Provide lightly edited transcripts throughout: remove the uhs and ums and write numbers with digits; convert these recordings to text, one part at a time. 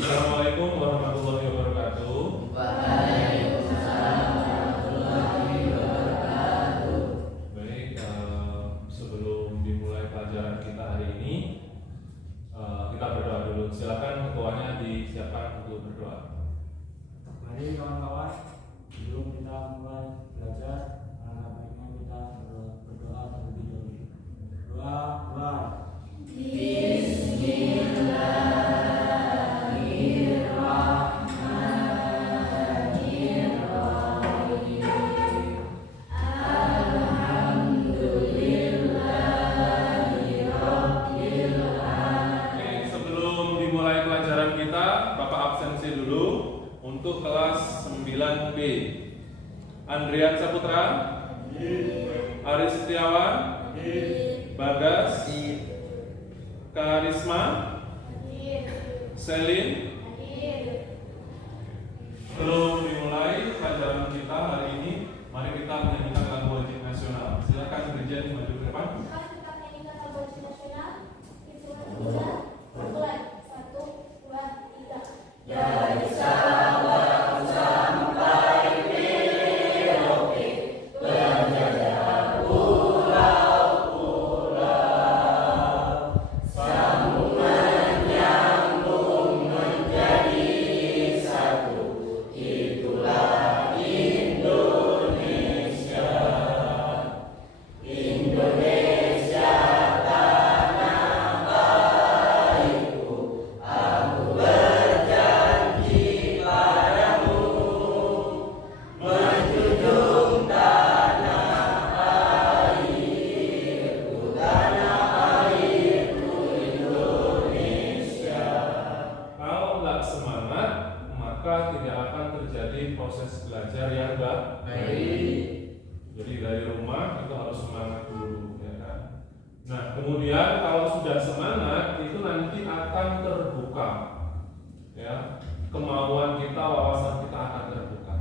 Assalamualaikum warahmatullahi wabarakatuh. Waalaikumsalam warahmatullahi wabarakatuh. Baik, sebelum dimulai pelajaran kita hari ini, kita berdoa dulu. Silakan ketuanya disiapkan untuk berdoa. Mari kawan-kawan, sebelum kita mulai belajar, alangkah baiknya kita berdoa terlebih dahulu. Doa. Oke, sebelum dimulai pelajaran kita, Bapak absensi dulu untuk kelas 9B. Andrian Saputra, Aris Setiawan, Bagas, Karisma, Selin. Sebelum dimulai pelajaran kita hari ini, mari kita menyanyikan lagu wajib nasional. Silakan Bridget maju ke depan. Kita nyanyikan lagu wajib nasional. Hitungan 3, mulai 1, 2, 3. Dari Sabang sampai Merauke, penjajah pulau-pulau, sambungan nyambung menjadi satu, itulah Indonesia. Indonesia tanah airku, aku berjanji padamu, menjunjung tanah airku Indonesia. Kalau nggak semangat, maka tidak akan terjadi proses belajar yang baik. Jadi dari rumah itu harus semangat dulu, ya kan? Nah, kemudian kalau sudah semangat itu nanti akan terbuka, ya, kemauan kita, wawasan kita akan terbuka.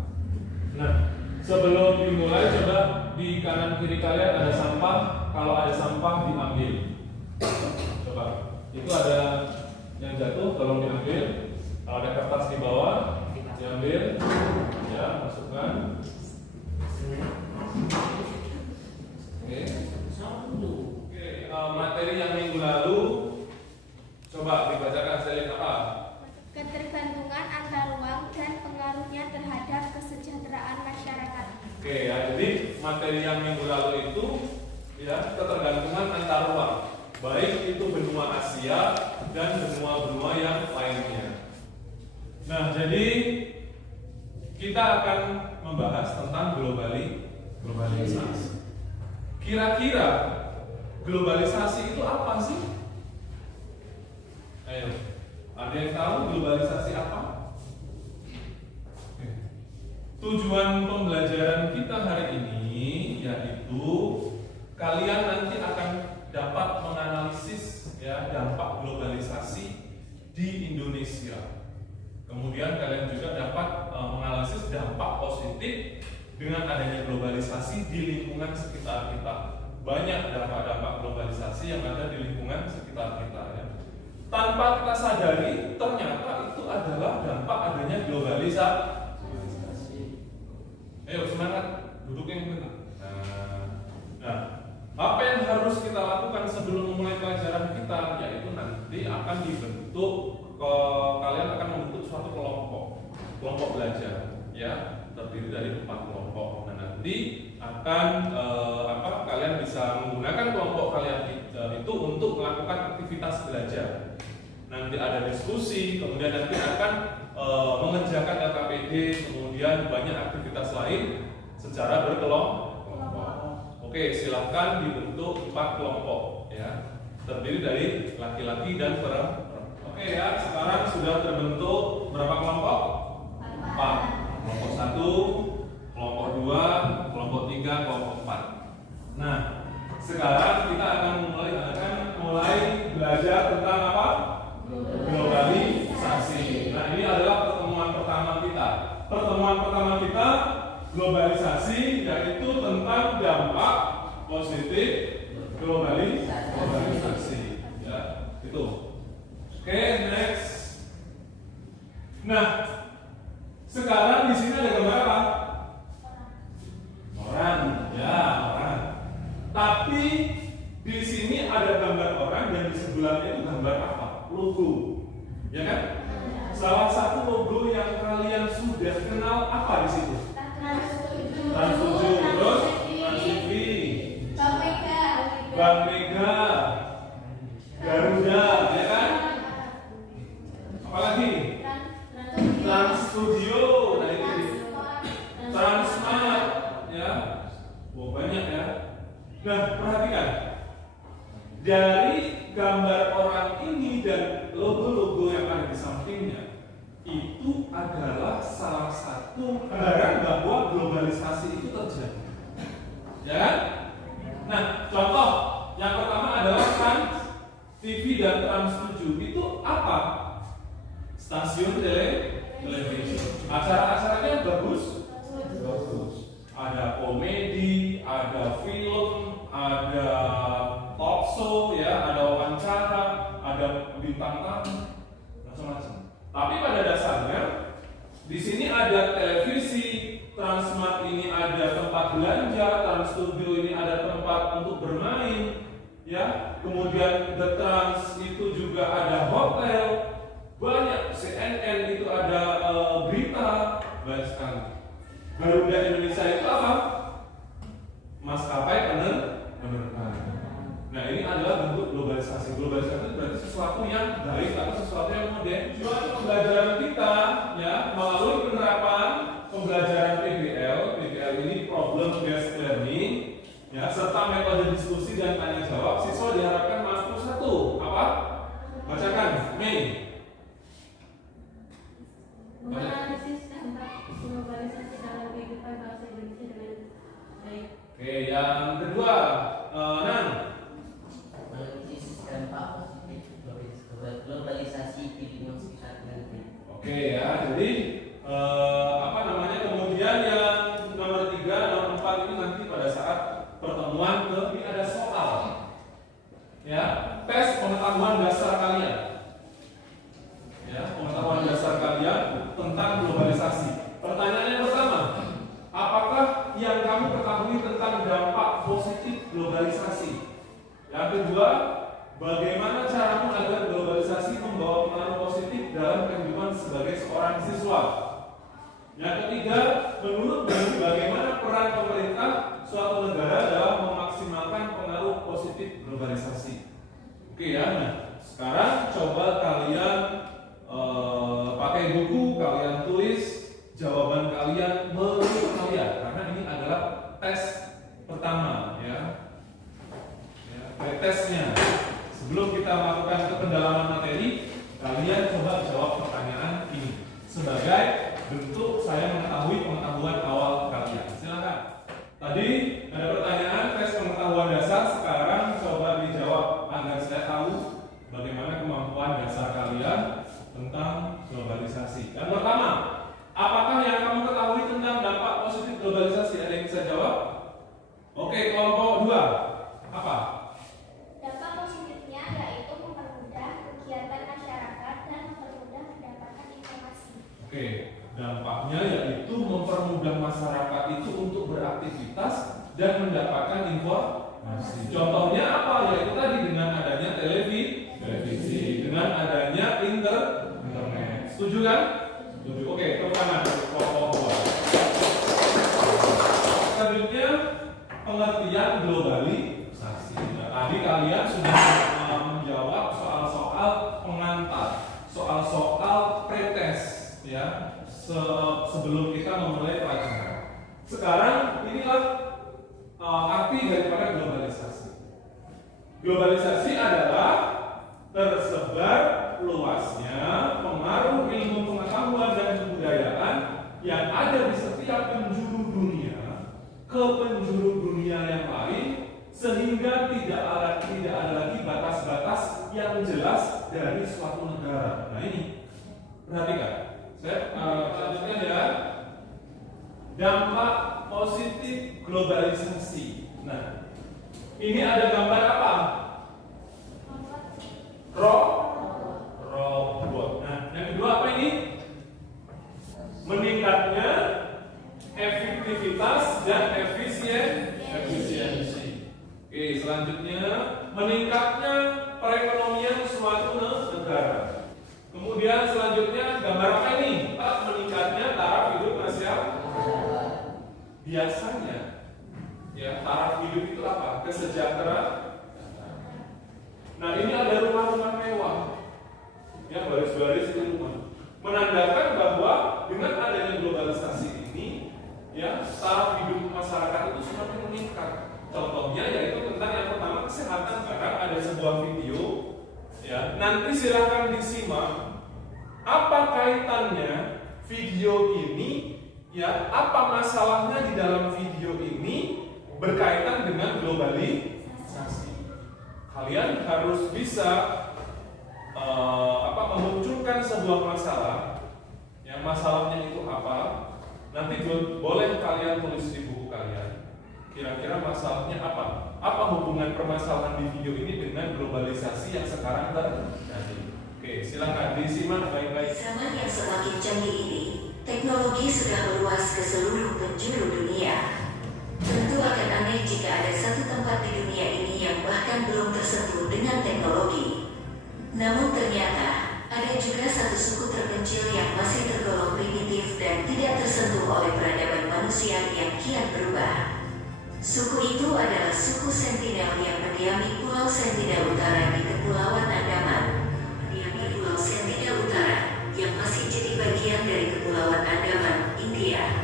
Nah, sebelum dimulai, coba di kanan kiri kalian ada sampah. Kalau ada sampah diambil. Coba, itu ada yang jatuh, tolong diambil. Kalau ada kertas di bawah, diambil, ya, masukkan. Oke, materi yang minggu lalu coba dibacakan. Selin apa? Ketergantungan antar ruang dan pengaruhnya terhadap kesejahteraan masyarakat. Oke, ya, jadi materi yang minggu lalu itu, ya, ketergantungan antar ruang, baik itu benua Asia dan benua-benua yang lainnya. Nah, jadi kita akan membahas tentang globalisasi. Kira-kira globalisasi itu apa sih? Ayo, ada yang tahu globalisasi apa? Tujuan pembelajaran kita hari ini yaitu kalian nanti akan dapat menganalisis, ya, dampak globalisasi di Indonesia. Kemudian kalian juga dapat menganalisis dampak positif dengan adanya globalisasi di lingkungan sekitar kita. Banyak dampak-dampak globalisasi yang ada di lingkungan sekitar kita, ya. Tanpa kita sadari, ternyata itu adalah dampak adanya globalisasi. Ayo semangat, duduk yang benar. Nah, apa yang harus kita lakukan sebelum memulai pelajaran kita, yaitu nanti akan dibentuk, kalian akan membentuk suatu kelompok belajar, ya, terdiri dari 4 kelompok. Dan nanti akan kalian bisa menggunakan kelompok kalian itu untuk melakukan aktivitas belajar. Nanti ada diskusi, kemudian nanti akan mengerjakan LKPD, kemudian banyak aktivitas lain secara berkelompok. Oke, silahkan dibentuk 4 kelompok ya, terdiri dari laki-laki dan perempuan. Oke ya, sekarang sudah terbentuk berapa kelompok? 4. Kelompok 1, kelompok 2, kelompok 3, kelompok 4. Nah, sekarang kita akan mulai belajar tentang apa? Globalisasi. Nah, ini adalah pertemuan pertama kita. Pertemuan pertama kita globalisasi, yaitu tentang dampak positif globalisasi. Ya, itu. Oke, next. Nah, sekarang di sini ada gambar apa? Orang, ya orang. Tapi di sini ada gambar orang dan di sebelahnya itu gambar apa? Logo, ya kan? Salah satu logo yang kalian sudah kenal apa di situ? Trans 7, terus Trans TV, Bank Mega, Garuda, ya kan? Apalagi? Trans Studio, nah ini Transmart, ya. Wow, banyak ya. Nah, perhatikan. Dari gambar orang ini dan logo-logo yang ada di sampingnya, itu adalah salah satu gambaran bahwa globalisasi itu terjadi. Ya kan? Nah, contoh yang pertama adalah Trans TV dan Trans 7. Itu apa? Stasiun televisi. Acara-acaranya bagus. Ada komedi, ada film, ada talk show, ya, ada wawancara, ada bintang tamu, macam-macam. Tapi pada dasarnya di sini ada televisi, Transmart ini ada tempat belanja, Trans Studio ini ada tempat untuk bermain, ya. Kemudian The Trans itu juga ada hotel, banyak. CNN itu ada berita, banyak sekali. Garuda Indonesia itu apa? Maskapai penerbangan. Nah, ini adalah bentuk globalisasi. Globalisasi itu berarti sesuatu yang baik atau sesuatu yang modern. Cuma pembelajaran kita, ya, melalui penerapan pembelajaran PBL. PBL ini problem based learning, ya, serta metode diskusi dan tanya jawab. Siswa diharapkan mampu satu, apa? Bacakan, Mei. Menganalisis dampak globalisasi dalam kehidupan bangsa Indonesia dengan baik. Oke, yang kedua, Nan. Analisis dampak positif globalisasi di lingkungan sekitar dengan baik. Oke ya, jadi kemudian yang nomor 3, nomor 4 ini nanti pada saat pertemuan ini ada soal, ya, tes pengetahuan dasar kalian, ya, pengetahuan dasar kalian tentang globalisasi. Pertanyaan yang pertama, apakah yang kamu ketahui tentang dampak positif globalisasi? Yang kedua, bagaimana caramu agar globalisasi membawa pengaruh positif dalam kehidupan sebagai seorang siswa? Yang ketiga, menurut bagaimana peran pemerintah suatu negara dalam memaksimalkan pengaruh positif globalisasi? Oke ya, nah sekarang coba kalian pakai buku, kalian tulis jawaban kalian menurut kalian, karena ini adalah tes pertama, ya, pretesnya. Sebelum kita melakukan pendalaman materi, kalian coba jawab pertanyaan ini sebagai bentuk saya mengetahui pengetahuan awal kalian. Silakan. Tadi ada pertanyaan tes pengetahuan dasar, sekarang coba dijawab agar saya tahu bagaimana kemampuan dasar kalian tentang globalisasi. Yang pertama, apakah yang kamu ketahui tentang dampak positif globalisasi? Ada yang bisa jawab? Oke, kelompok 2. Apa? Dampak positifnya yaitu mempermudah kegiatan masyarakat dan mempermudah mendapatkan informasi. Oke, dampaknya yaitu mempermudah masyarakat itu untuk beraktivitas dan mendapatkan informasi. Contohnya apa? Yaitu tadi dengan adanya televisi, dengan adanya internet. Setuju kan? Setuju. Oke, tepuk tangan kelompok 2. Selanjutnya pengertian globalisasi. Nah, tadi kalian sudah menjawab soal-soal pengantar, soal-soal pretes, ya, sebelum kita memulai pelajaran. Sekarang setiap penjuru dunia ke penjuru dunia yang lain, sehingga tidak ada lagi batas-batas yang jelas dari suatu negara. Nah ini, perhatikan. Saya lanjutkan ya. Dampak positif globalisasi. Nah, ini ada gambar apa? Robot. Nah, yang kedua apa ini? Meningkatnya efektivitas dan efisiensi. Oke, selanjutnya meningkatnya perekonomian suatu negara. Kemudian selanjutnya gambar apa ini? Meningkatnya taraf hidup masyarakat. Biasanya, ya taraf hidup itu apa? Kesejahteraan. Nah ini ada rumah-rumah mewah, ya baris-baris itu rumah, menandakan bahwa dengan adanya globalisasi ini, ya taraf hidup masyarakat itu semakin meningkat. Contohnya yaitu tentang yang pertama kesehatan. Karena ada sebuah video, ya nanti silakan disimak apa kaitannya video ini, ya apa masalahnya di dalam video ini berkaitan dengan globalisasi. Kalian harus bisa memunculkan sebuah masalah, yang masalahnya itu apa. Nanti boleh kalian tulis di buku kalian. Kira-kira masalahnya apa? Apa hubungan permasalahan di video ini dengan globalisasi yang sekarang terjadi? Oke, silakan disimak baik-baik. Zaman yang semakin canggih ini, teknologi sudah meluas ke seluruh penjuru dunia. Tentu akan aneh jika ada satu tempat di dunia ini yang bahkan belum tersentuh dengan teknologi. Namun ternyata, ada juga satu suku terpencil yang masih tergolong primitif dan tidak tersentuh oleh peradaban manusia yang kian berubah. Suku itu adalah suku Sentinel yang mendiami Pulau Sentinel Utara di Kepulauan Andaman. Mendiami Pulau Sentinel Utara yang masih jadi bagian dari Kepulauan Andaman, India.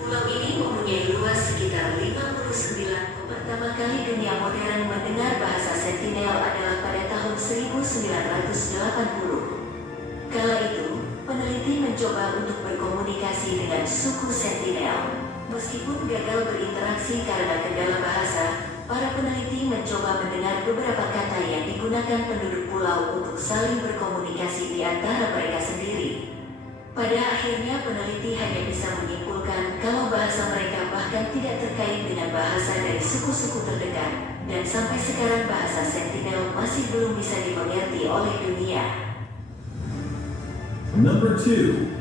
Pulau ini mempunyai luas sekitar 59. Pertama kali dunia modern mendengar bahasa Sentinel adalah pada tahun 1980. Kala itu, peneliti mencoba untuk berkomunikasi dengan suku Sentinel. Meskipun gagal berinteraksi karena kendala bahasa, para peneliti mencoba mendengar beberapa kata yang digunakan penduduk pulau untuk saling berkomunikasi di antara mereka sendiri. Pada akhirnya peneliti hanya bisa menyimpulkan kalau bahasa mereka bahkan tidak terkait dengan bahasa dari suku-suku terdekat, dan sampai sekarang bahasa Sentinel masih belum bisa dimengerti oleh dunia. Number 2.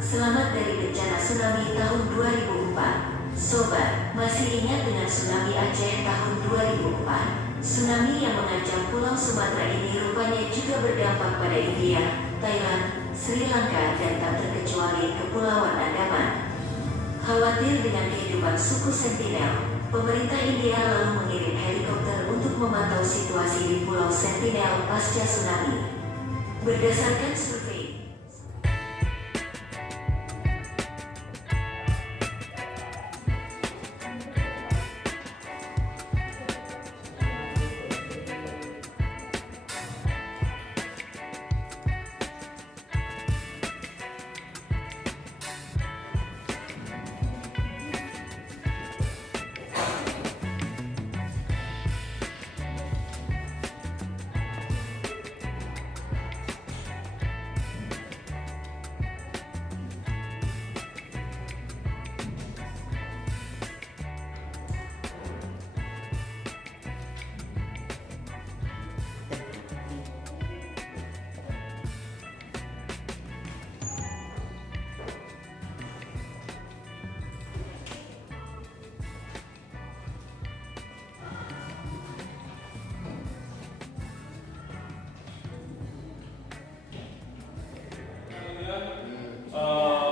Selamat dari bencana tsunami tahun 2004. Sobat, masih ingat dengan tsunami Aceh tahun 2004? Tsunami yang mengancam Pulau Sumatera ini rupanya juga berdampak pada India, Thailand, Sri Lanka, dan tak terkecuali Kepulauan Andaman. Khawatir dengan kehidupan suku Sentinel, pemerintah India lalu mengirim helikopter untuk memantau situasi di Pulau Sentinel pasca tsunami. Berdasarkan survei,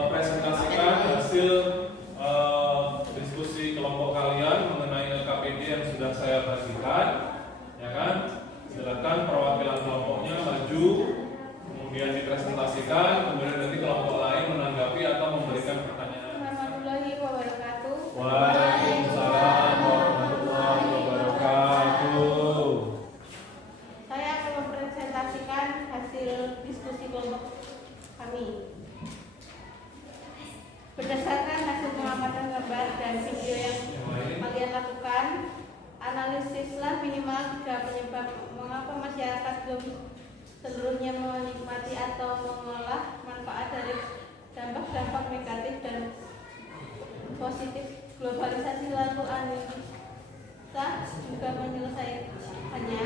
presentasikan hasil diskusi kelompok kalian mengenai LKPD yang sudah saya bagikan, ya kan? Silakan perwakilan kelompoknya maju, kemudian dipresentasikan, kemudian nanti kelompok lain menanggapi atau memberikan pertanyaan. Warahmatullahi wabarakatuh. Waalaikumsalam warahmatullahi wabarakatuh. Saya akan mempresentasikan hasil diskusi kelompok kami. Berdasarkan hasil pengamatan gambar dan video yang kalian lakukan, analisislah minimal 3 penyebab mengapa masyarakat belum seluruhnya menikmati atau mengolah manfaat dari dampak-dampak negatif dan positif globalisasi, lalu analisa juga menyelesaikannya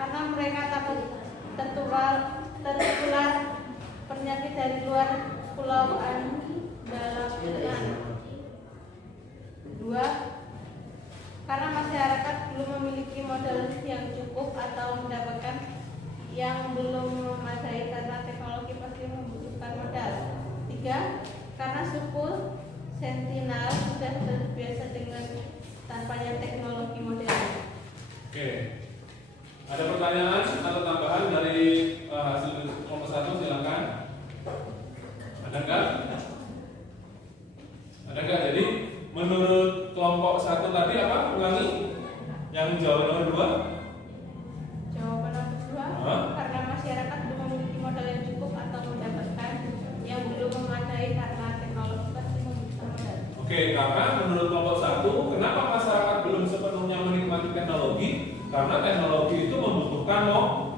karena mereka takut tertular penyakit dari luar pulau dalam dengan. 2. Karena masyarakat belum memiliki modal yang cukup atau mendapatkan yang belum memadai karena teknologi pasti membutuhkan modal. 3. Karena suku Sentinel sudah terbiasa dengan tanpanya teknologi modern. Oke. Ada pertanyaan atau tambahan dari hasil kelompok 1? Silakan. Ada enggak? Ada enggak? Jadi menurut kelompok 1 tadi apa? Ulangi. Yang jawaban nomor 2? Jawaban nomor 2, karena masyarakat belum memiliki modal yang cukup atau mendapatkan yang belum memadai karena teknologi pasti membutuhkan modal. Oke, karena menurut kelompok 1, kenapa masyarakat belum sepenuhnya menikmati teknologi? Karena teknologi itu membutuhkan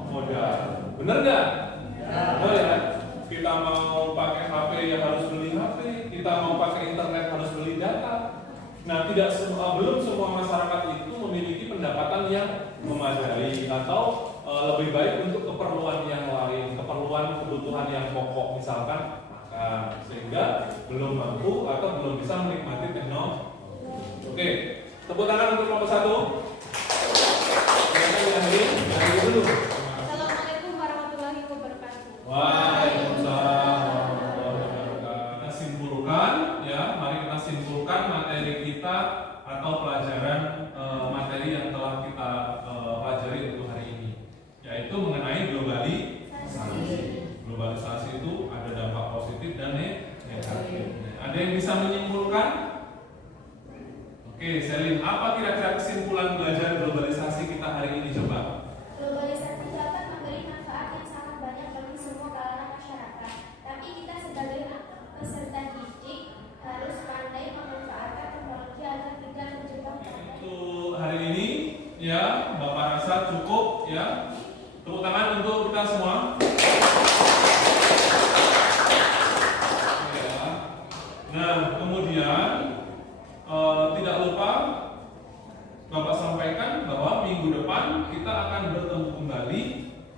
modal. Benar nggak? Ya. Benar ya. Kita mau pakai HP ya harus beli HP. Kita mau pakai internet harus beli data. Nah, belum semua masyarakat itu memiliki pendapatan yang memadai atau lebih baik untuk keperluan yang lain, keperluan kebutuhan yang pokok misalkan makan, sehingga belum mampu atau belum bisa menikmati teknologi. Oke, tepuk tangan untuk kelompok 1. Assalamualaikum warahmatullahi wabarakatuh. Waalaikumsalam warahmatullahi wabarakatuh. Kita simpulkan ya, mari kita simpulkan materi kita atau pelajaran materi yang telah kita pelajari untuk hari ini, yaitu mengenai globalisasi. Globalisasi itu ada dampak positif dan negatif. Ada yang bisa menyimpulkan? Oke, Selin, apa kira-kira kesimpulan belajar globalisasi kita hari ini coba? Globalisasi dapat memberi manfaat yang sangat banyak bagi semua kalangan masyarakat. Tapi kita sebagai peserta didik harus pandai memanfaatkan teknologi agar tidak terjebak pada. Untuk hari ini ya, Bapak rasa cukup ya. Tepuk tangan untuk kita semua. Ya. Nah, kemudian tidak lupa Bapak sampaikan bahwa minggu depan kita akan bertemu kembali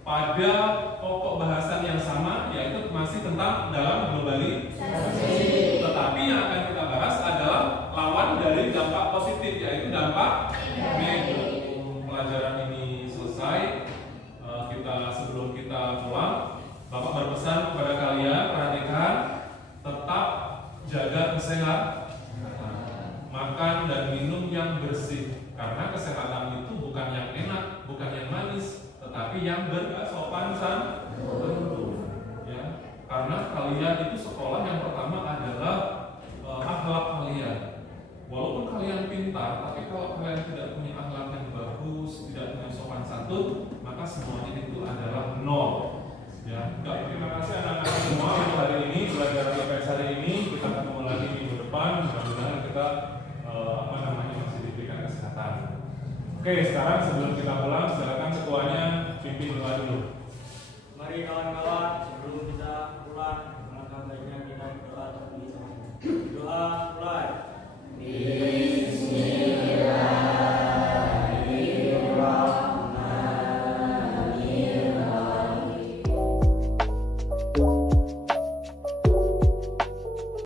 pada pokok bahasan yang sama, yaitu masih tentang dalam globalisasi. Tetapi yang akan kita bahas adalah lawan dari dampak positif, yaitu dampak negatif. Pelajaran ini selesai. Sebelum kita pulang, Bapak berpesan kepada kalian, perhatikan, tetap jaga kesehatan, makan dan minum yang bersih, karena kesehatan itu bukan yang enak, bukan yang manis, tetapi yang bersopan santun. Ya, karena kalian itu sekolah yang pertama adalah akhlak kalian. Walaupun kalian pintar, tapi kalau kalian tidak punya akhlak yang bagus, tidak punya sopan santun, maka semuanya itu adalah nol. Ya, terima kasih anak-anak semua untuk hari ini, belajar IPS hari ini. Kita ketemu lagi minggu depan. Mudah-mudahan kita masih diberikan kesehatan. Oke, sekarang sebelum kita pulang, silakan ketuanya pimpin doa dulu. Mari kawan-kawan, sebelum kita pulang, alangkah baiknya kita berdoa terlebih dahulu. Doa mulai.